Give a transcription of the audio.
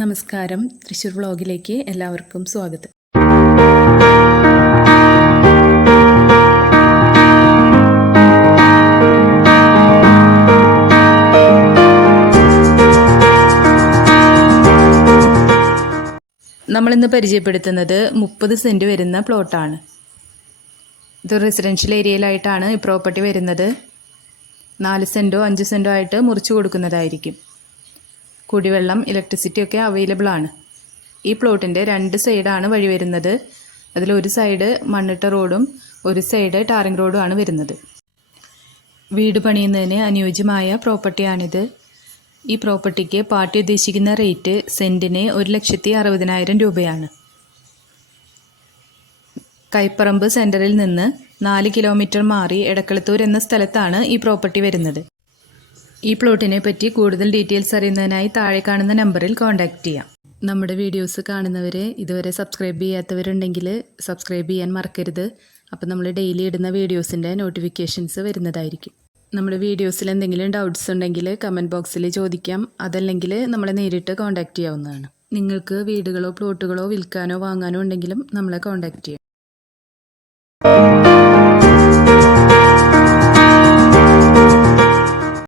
നമസ്കാരം. തൃശ്ശൂർ വ്ളോഗിലേക്ക് എല്ലാവർക്കും സ്വാഗതം. നമ്മളിന്ന് പരിചയപ്പെടുത്തുന്നത് മുപ്പത് സെന്റ് വരുന്ന പ്ലോട്ടാണ്. ഇത് റെസിഡൻഷ്യൽ ഏരിയയിലായിട്ടാണ് ഈ പ്രോപ്പർട്ടി വരുന്നത്. നാല് സെന്റോ അഞ്ച് സെന്റോ ആയിട്ട് മുറിച്ചു കൊടുക്കുന്നതായിരിക്കും. കുടിവെള്ളം ഇലക്ട്രിസിറ്റി ഒക്കെ അവൈലബിൾ ആണ്. ഈ പ്ലോട്ടിന്റെ രണ്ട് സൈഡാണ് വഴി വരുന്നത്. അതിലൊരു സൈഡ് മണ്ണിട്ട റോഡും ഒരു സൈഡ് ടാറിംഗ് റോഡും ആണ് വരുന്നത്. വീട് പണിയുന്നതിന് അനുയോജ്യമായ പ്രോപ്പർട്ടിയാണിത് ഈ പ്രോപ്പർട്ടിക്ക് പാർട്ടി ഉദ്ദേശിക്കുന്ന റേറ്റ് സെന്റിന് ഒരു ലക്ഷത്തി അറുപതിനായിരം രൂപയാണ്. കൈപ്പറമ്പ് സെന്ററിൽ നിന്ന് നാല് കിലോമീറ്റർ മാറി എടക്കളത്തൂർ എന്ന സ്ഥലത്താണ് ഈ പ്രോപ്പർട്ടി വരുന്നത്. ഈ പ്ലോട്ടിനെ പറ്റി കൂടുതൽ ഡീറ്റെയിൽസ് അറിയുന്നതിനായി താഴെ കാണുന്ന നമ്പറിൽ കോൺടാക്റ്റ് ചെയ്യാം. നമ്മുടെ വീഡിയോസ് കാണുന്നവരെ ഇതുവരെ സബ്സ്ക്രൈബ് ചെയ്യാത്തവരുണ്ടെങ്കിൽ സബ്സ്ക്രൈബ് ചെയ്യാൻ മറക്കരുത്. അപ്പോൾ നമ്മൾ ഡെയിലി ഇടുന്ന വീഡിയോസിന്റെ നോട്ടിഫിക്കേഷൻസ് വരുന്നതായിരിക്കും. നമ്മുടെ വീഡിയോസിൽ എന്തെങ്കിലും ഡൗട്ട്സ് ഉണ്ടെങ്കിൽ കമന്റ് ബോക്സിൽ ചോദിക്കാം. അതല്ലെങ്കിൽ നമ്മളെ നേരിട്ട് കോൺടാക്റ്റ് ചെയ്യാവുന്നതാണ്. നിങ്ങൾക്ക് വീടുകളോ പ്ലോട്ടുകളോ വിൽക്കാനോ വാങ്ങാനോ ഉണ്ടെങ്കിലും നമ്മളെ കോൺടാക്റ്റ് ചെയ്യാം.